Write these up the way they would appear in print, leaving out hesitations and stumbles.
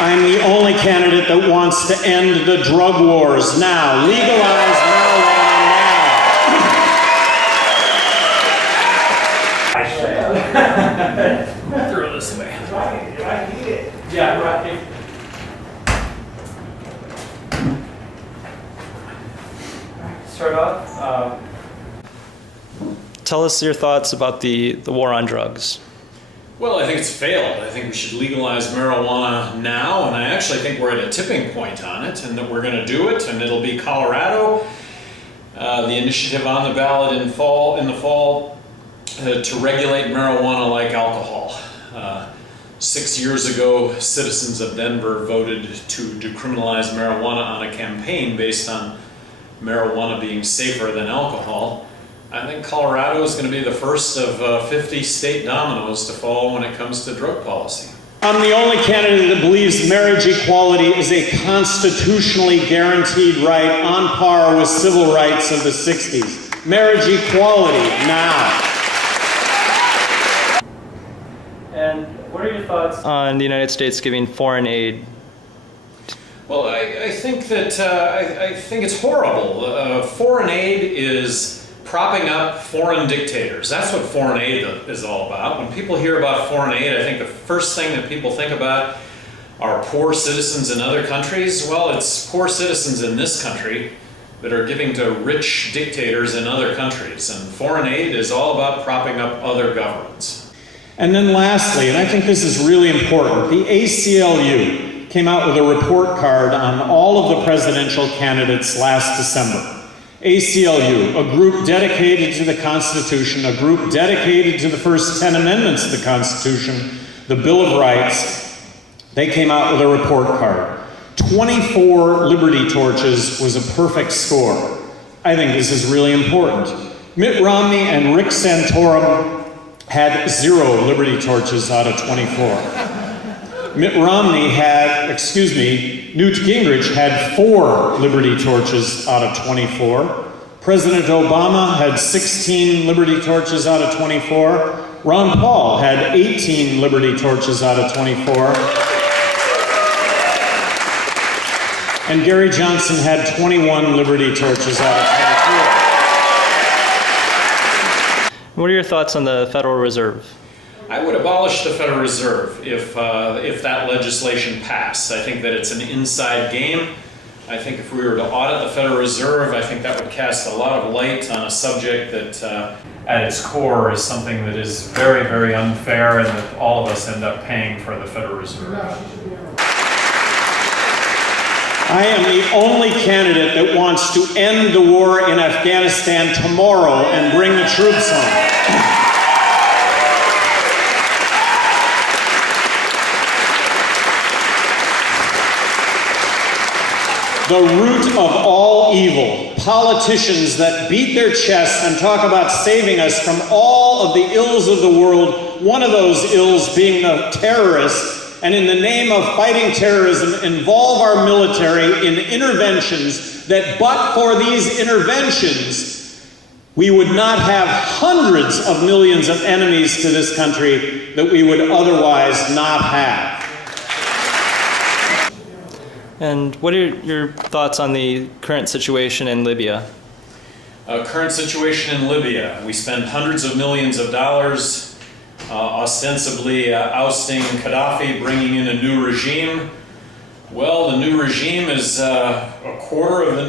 I am the only candidate that wants to end the drug wars now. Legalize marijuana now. Throw this away. I need it. Yeah, right. Start off. Tell us your thoughts about the war on drugs. Well, I think it's failed. I think we should legalize marijuana now, and I actually think we're at a tipping point on it, and that we're going to do it, and it'll be Colorado. The initiative on the ballot in the fall to regulate marijuana like alcohol. 6 years ago, citizens of Denver voted to decriminalize marijuana on a campaign based on marijuana being safer than alcohol. I think Colorado is going to be the first of 50 state dominoes to fall when it comes to drug policy. I'm the only candidate that believes marriage equality is a constitutionally guaranteed right on par with civil rights of the 60s. Marriage equality now. And what are your thoughts on the United States giving foreign aid? Well, I think that I think it's horrible. Foreign aid is propping up foreign dictators. That's what foreign aid is all about. When people hear about foreign aid, I think the first thing that people think about are poor citizens in other countries. Well, it's poor citizens in this country that are giving to rich dictators in other countries. And foreign aid is all about propping up other governments. And then lastly, and I think this is really important, the ACLU came out with a report card on all of the presidential candidates last December. ACLU, a group dedicated to the Constitution, a group dedicated to the first 10 amendments of the Constitution, the Bill of Rights, they came out with a report card. 24 liberty torches was a perfect score. I think this is really important. Mitt Romney and Rick Santorum had 0 liberty torches out of 24. Newt Gingrich had 4 liberty torches out of 24. President Obama had 16 liberty torches out of 24. Ron Paul had 18 liberty torches out of 24. And Gary Johnson had 21 liberty torches out of 24. What are your thoughts on the Federal Reserve? I would abolish the Federal Reserve if that legislation passed. I think that it's an inside game. I think if we were to audit the Federal Reserve, I think that would cast a lot of light on a subject that at its core is something that is very, very unfair and that all of us end up paying for the Federal Reserve. I am the only candidate that wants to end the war in Afghanistan tomorrow and bring the troops home. The root of all evil, politicians that beat their chests and talk about saving us from all of the ills of the world, one of those ills being the terrorists, and in the name of fighting terrorism, involve our military in interventions that, but for these interventions, we would not have hundreds of millions of enemies to this country that we would otherwise not have. And what are your thoughts on the current situation in Libya? Current situation in Libya. We spend hundreds of millions of dollars ostensibly ousting Gaddafi, bringing in a new regime. Well, the new regime is a quarter of the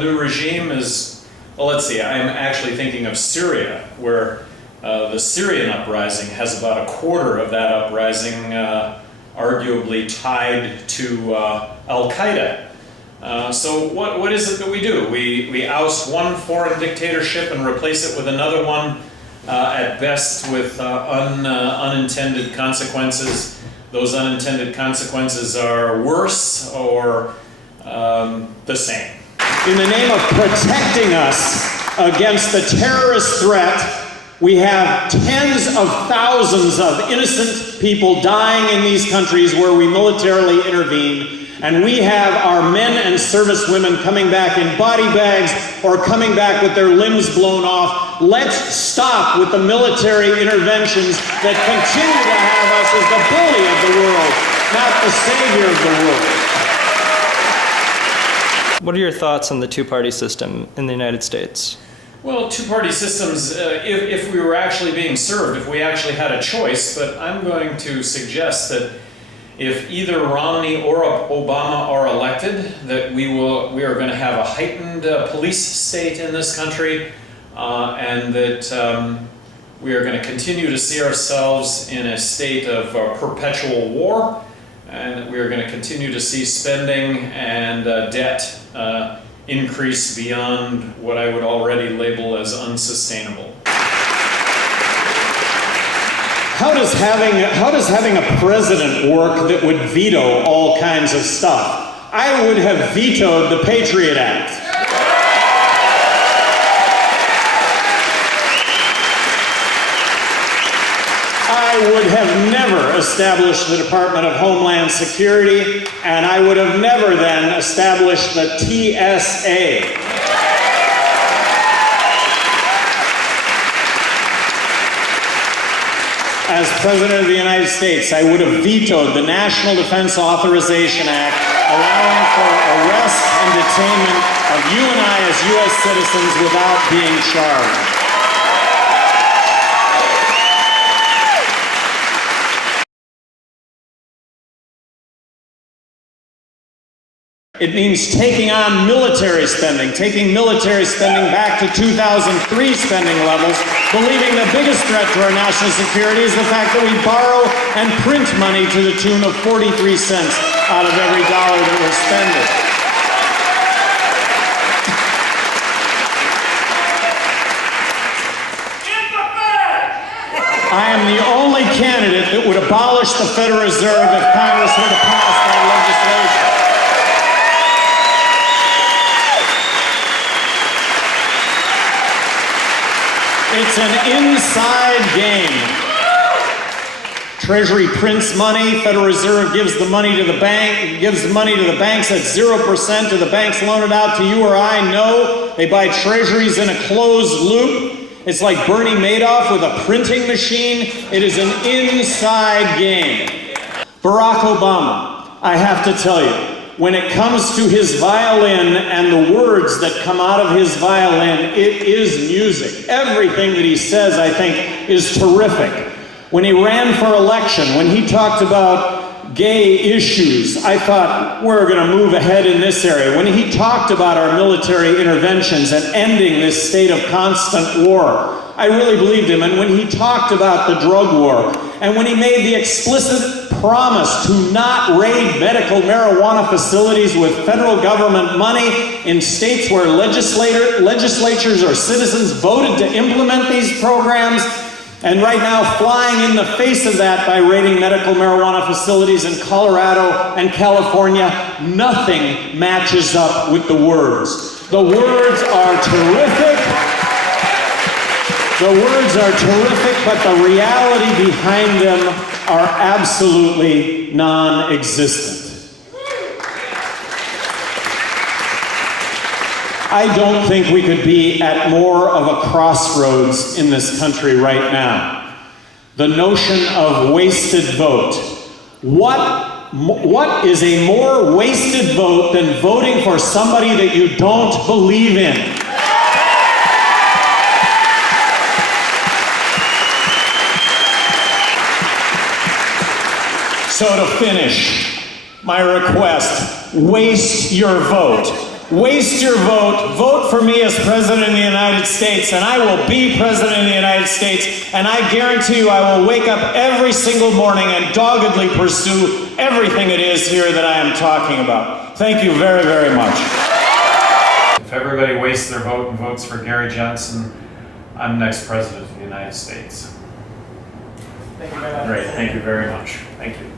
new regime is, well, let's see, I'm actually thinking of Syria, where the Syrian uprising has about a quarter of that uprising arguably tied to Al-Qaeda. So what is it that we do? We oust one foreign dictatorship and replace it with another one, at best with unintended consequences. Those unintended consequences are worse or the same. In the name of protecting us against the terrorist threat, we have tens of thousands of innocent people dying in these countries where we militarily intervene, and we have our men and servicewomen coming back in body bags or coming back with their limbs blown off. Let's stop with the military interventions that continue to have us as the bully of the world. not the savior of the world. What are your thoughts on the two-party system in the United States? Well, two-party systems, if we were actually being served, if we actually had a choice, but I'm going to suggest that if either Romney or Obama are elected, that we are going to have a heightened police state in this country, and that we are going to continue to see ourselves in a state of perpetual war, and that we are going to continue to see spending and debt increase beyond what I would already label as unsustainable. How does having a president work that would veto all kinds of stuff? I would have vetoed the Patriot Act. I would have never established the Department of Homeland Security, and I would have never then established the TSA. As President of the United States, I would have vetoed the National Defense Authorization Act, allowing for arrest and detainment of you and I as U.S. citizens without being charged. It means taking on military spending, taking military spending back to 2003 spending levels, believing the biggest threat to our national security is the fact that we borrow and print money to the tune of 43 cents out of every dollar that we're spending. I am the only candidate that would abolish the Federal Reserve if Congress were to pass that legislation. It's an inside game. Treasury prints money, Federal Reserve gives the money to the bank, gives the money to the banks at 0%. Do the banks loan it out to you or I? No. They buy treasuries in a closed loop. It's like Bernie Madoff with a printing machine. It is an inside game. Barack Obama, I have to tell you, when it comes to his violin and the words that come out of his violin, it is music. Everything that he says, I think, is terrific. When he ran for election, when he talked about gay issues, I thought, we're going to move ahead in this area. When he talked about our military interventions and ending this state of constant war, I really believed him. And when he talked about the drug war, and when he made the explicit promise to not raid medical marijuana facilities with federal government money in states where legislatures or citizens voted to implement these programs, and right now flying in the face of that by raiding medical marijuana facilities in Colorado and California, nothing matches up with the words. The words are terrific. The words are terrific, but the reality behind them are absolutely non-existent. I don't think we could be at more of a crossroads in this country right now. The notion of wasted vote. What is a more wasted vote than voting for somebody that you don't believe in? So to finish, my request, waste your vote. Waste your vote. Vote for me as President of the United States, and I will be President of the United States, and I guarantee you I will wake up every single morning and doggedly pursue everything it is here that I am talking about. Thank you very, very much. If everybody wastes their vote and votes for Gary Johnson, I'm next President of the United States. Thank you very much. Great, thank you very much. Thank you.